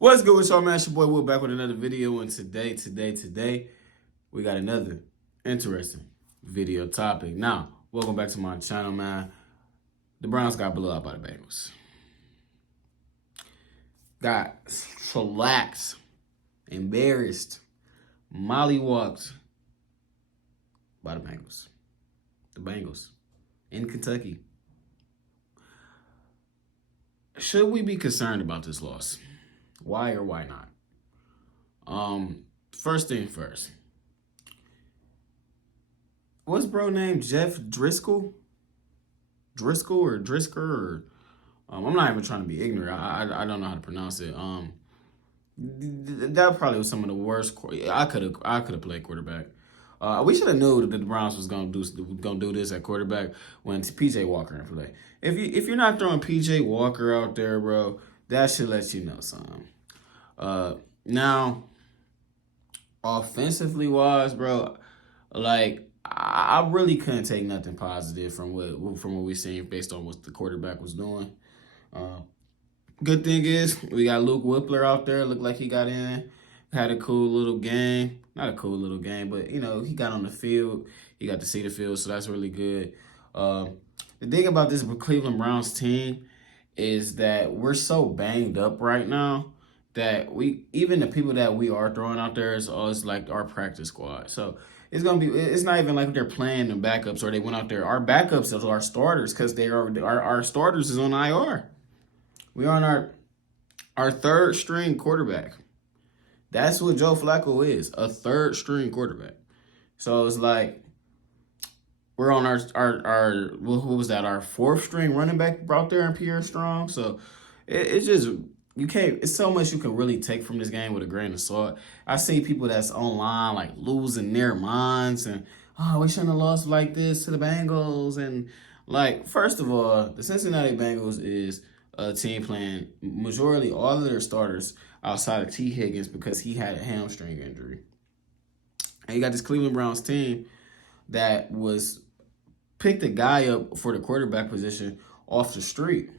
What's good with y'all, man? It's your boy Will back with another video, and today, we got another interesting video topic. Now, welcome back to my channel, man. The Browns got blew out by the Bengals. Got slacked, embarrassed, mollywopped by the Bengals. The Bengals in Kentucky. Should we be concerned about this loss? Why or why not? First thing first. What's bro name? Jeff Driscoll? Driscoll or Drisker or I'm not even trying to be ignorant. I don't know how to pronounce it. That probably was some of the worst. I could have played quarterback. We should have knew that the Browns was gonna do this at quarterback when PJ Walker in play. If you're not throwing PJ Walker out there, bro, that should let you know something. Now, offensively wise, bro, like I really couldn't take nothing positive from what we seen based on what the quarterback was doing. Good thing is we got Luke Whippler out there. Looked like he got in, had a cool little game. Not a cool little game, but he got on the field. He got to see the field, so that's really good. The thing about this Cleveland Browns team is that we're so banged up right now that even the people that we are throwing out there is like our practice squad. So it's not even like they're playing the backups or they went out there. Our backups are our starters because our starters is on IR. We on our third string quarterback. That's what Joe Flacco is, a third string quarterback. So it's like we're on our what was that? Our fourth string running back out there in Pierre Strong. So it's just you can't. It's so much you can really take from this game with a grain of salt. I see people that's online like losing their minds and we shouldn't have lost like this to the Bengals and like first of all, the Cincinnati Bengals is a team playing majority all of their starters outside of T. Higgins because he had a hamstring injury. And you got this Cleveland Browns team that picked a guy up for the quarterback position off the street.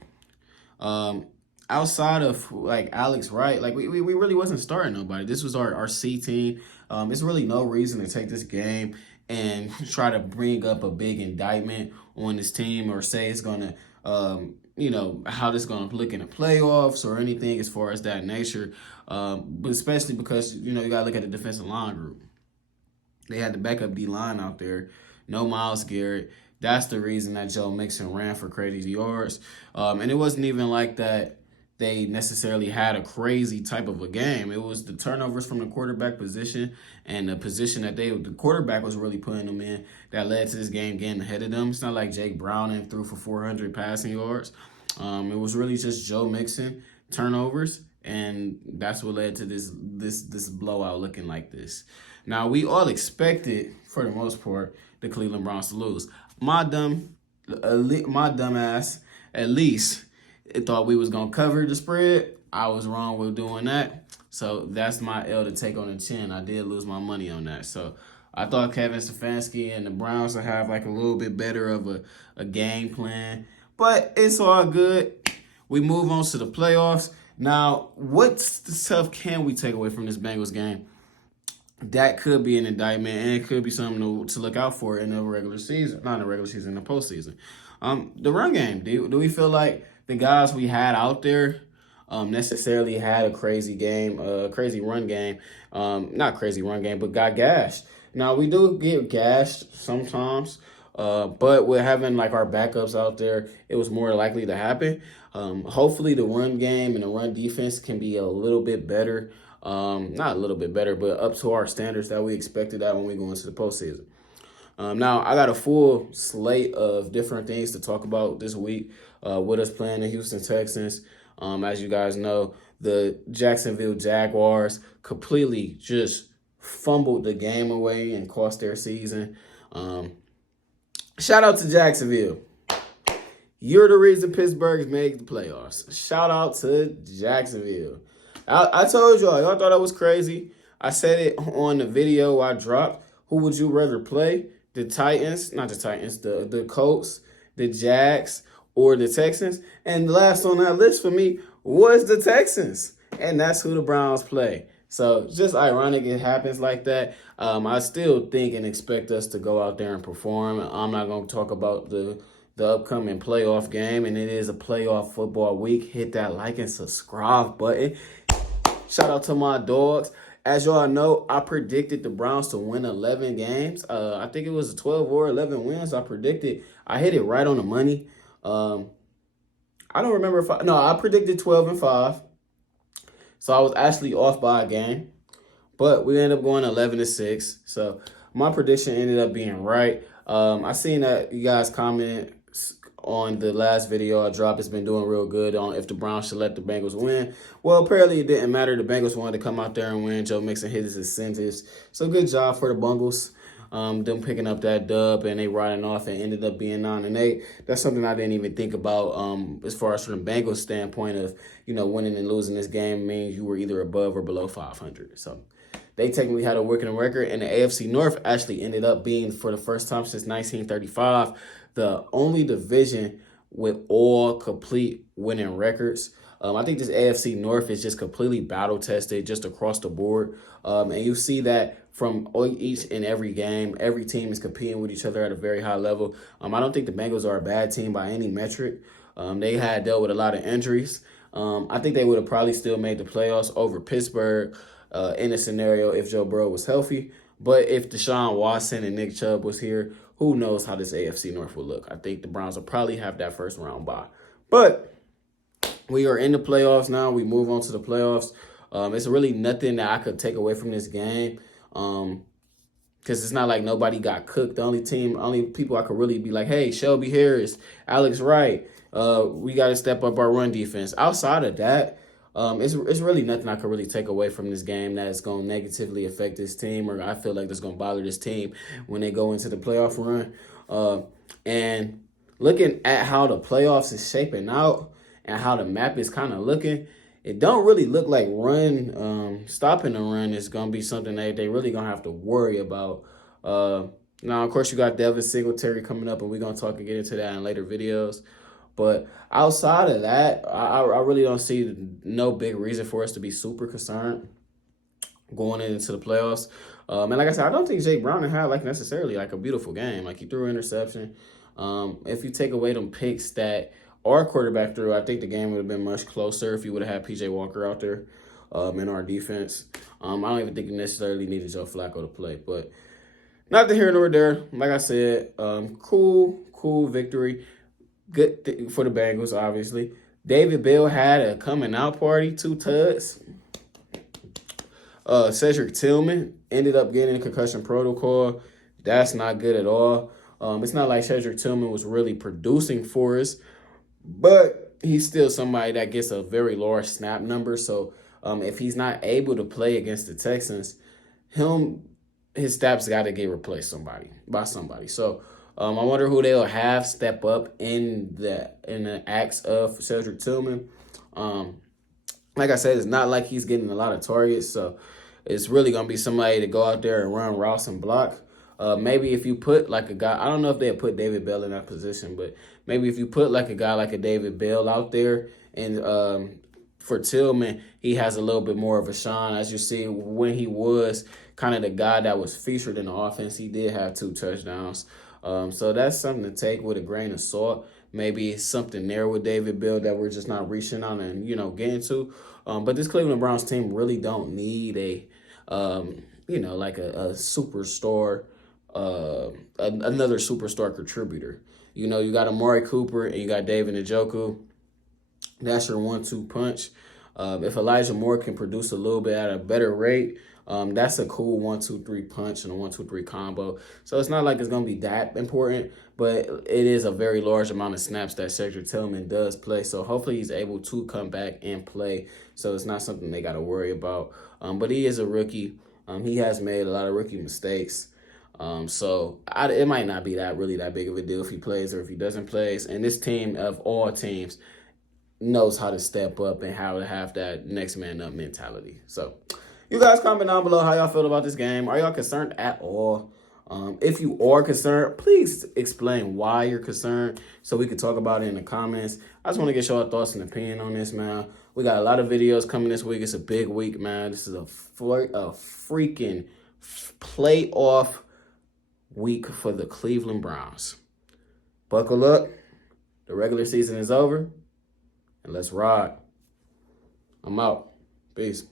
Outside of like Alex Wright, like we really wasn't starting nobody. This was our C team. It's really no reason to take this game and try to bring up a big indictment on this team or say it's gonna how this gonna look in the playoffs or anything as far as that nature. But especially because you gotta look at the defensive line group. They had the backup D line out there, no Myles Garrett. That's the reason that Joe Mixon ran for crazy yards. And it wasn't even like that they necessarily had a crazy type of a game. It was the turnovers from the quarterback position and the position that the quarterback was really putting them in that led to this game getting ahead of them. It's not like Jake Browning threw for 400 passing yards. It was really just Joe Mixon turnovers, and that's what led to this blowout looking like this. Now, we all expected, for the most part, the Cleveland Browns to lose. My dumb ass, at least, it thought we was going to cover the spread. I was wrong with doing that. So that's my L to take on the chin. I did lose my money on that. So I thought Kevin Stefanski and the Browns would have like a little bit better of a game plan. But it's all good. We move on to the playoffs. Now, what stuff can we take away from this Bengals game? That could be an indictment, and it could be something to look out for in the regular season. Not in the regular season, in the postseason. The run game. Do we feel like the guys we had out there necessarily had a crazy run game? Not crazy run game, but got gashed. Now, we do get gashed sometimes, but with having like our backups out there, it was more likely to happen. Hopefully, the run game and the run defense can be a little bit better. Not a little bit better, but up to our standards that we expected that when we go into the postseason. Now, I got a full slate of different things to talk about this week with us playing the Houston Texans. As you guys know, the Jacksonville Jaguars completely just fumbled the game away and cost their season. Shout out to Jacksonville. You're the reason Pittsburgh's made the playoffs. Shout out to Jacksonville. I told y'all thought I was crazy. I said it on the video I dropped. Who would you rather play? The Titans, not the Titans, the Colts, the Jags, or the Texans? And last on that list for me was the Texans. and that's who the Browns play. So just ironic it happens like that. I still think and expect us to go out there and perform. I'm not going to talk about the upcoming playoff game, and it is a playoff football week. Hit that like and subscribe button. Shout out to my dogs. As y'all know, I predicted the Browns to win 11 games. I think it was 12 or 11 wins. I hit it right on the money. I don't remember I predicted 12-5. So I was actually off by a game, but we ended up going 11-6. So my prediction ended up being right. I seen that you guys comment on the last video I dropped. It's been doing real good on if the Browns should let the Bengals win. Well, apparently it didn't matter. The Bengals wanted to come out there and win. Joe Mixon hit his incentives. So good job for the Bengals. Them picking up that dub and they riding off and ended up being 9-8. That's something I didn't even think about as far as from the Bengals standpoint of, winning and losing this game means you were either above or below 500. So they technically had a working record, and the AFC North actually ended up being, for the first time since 1935, the only division with all complete winning records. I think this AFC North is just completely battle-tested just across the board. And you see that from each and every game. Every team is competing with each other at a very high level. I don't think the Bengals are a bad team by any metric. They had dealt with a lot of injuries. I think they would have probably still made the playoffs over Pittsburgh in a scenario if Joe Burrow was healthy. But if Deshaun Watson and Nick Chubb was here, who knows how this AFC North will look. I think the Browns will probably have that first round bye. But we are in the playoffs now. We move on to the playoffs. It's really nothing that I could take away from this game because it's not like nobody got cooked. The only people I could really be like, hey, Shelby Harris, Alex Wright, we got to step up our run defense. Outside of that, it's really nothing I could really take away from this game that's going to negatively affect this team, or I feel like that's going to bother this team when they go into the playoff run. And looking at how the playoffs is shaping out and how the map is kind of looking, it don't really look like stopping the run is going to be something that they really going to have to worry about. Now, of course, you got Devin Singletary coming up, and we're going to talk and get into that in later videos. But outside of that, I really don't see no big reason for us to be super concerned going into the playoffs. And like I said, I don't think Jake Browning had necessarily a beautiful game. He threw an interception. If you take away them picks that our quarterback threw, I think the game would have been much closer if you would have had P.J. Walker out there in our defense. I don't even think you necessarily needed Joe Flacco to play. But not the here nor there. Like I said, cool victory. Good for the Bengals, obviously. David Bell had a coming out party, 2 tuds. Cedric Tillman ended up getting a concussion protocol. That's not good at all. It's not like Cedric Tillman was really producing for us, but he's still somebody that gets a very large snap number. So if he's not able to play against the Texans, his snaps got to get replaced by somebody. So I wonder who they'll have step up in the acts of Cedric Tillman. Like I said, it's not like he's getting a lot of targets, so it's really going to be somebody to go out there and run routes and block. Maybe if you put a guy, I don't know if they'll put David Bell in that position, but maybe if you put a guy like a David Bell out there and for Tillman, he has a little bit more of a shine. As you see, when he was kind of the guy that was featured in the offense, he did have 2 touchdowns. So that's something to take with a grain of salt. Maybe something there with David Bell that we're just not reaching on and, getting to. But this Cleveland Browns team really don't need a superstar, another superstar contributor. You got Amari Cooper and you got David Njoku. That's your 1-2 punch. If Elijah Moore can produce a little bit at a better rate, that's a cool 1-2-3 punch and a 1-2-3 combo. So it's not like it's going to be that important, but it is a very large amount of snaps that Cedric Tillman does play. So hopefully he's able to come back and play. So it's not something they got to worry about. But he is a rookie. He has made a lot of rookie mistakes. It might not be really that big of a deal if he plays or if he doesn't play. And this team, of all teams, knows how to step up and how to have that next man up mentality. So you guys comment down below how y'all feel about this game. Are y'all concerned at all? If you are concerned, please explain why you're concerned so we can talk about it in the comments. I just want to get y'all thoughts and opinion on this, man. We got a lot of videos coming this week. It's a big week, man. This is a freaking playoff week for the Cleveland Browns. Buckle up. The regular season is over. And let's ride. I'm out. Peace.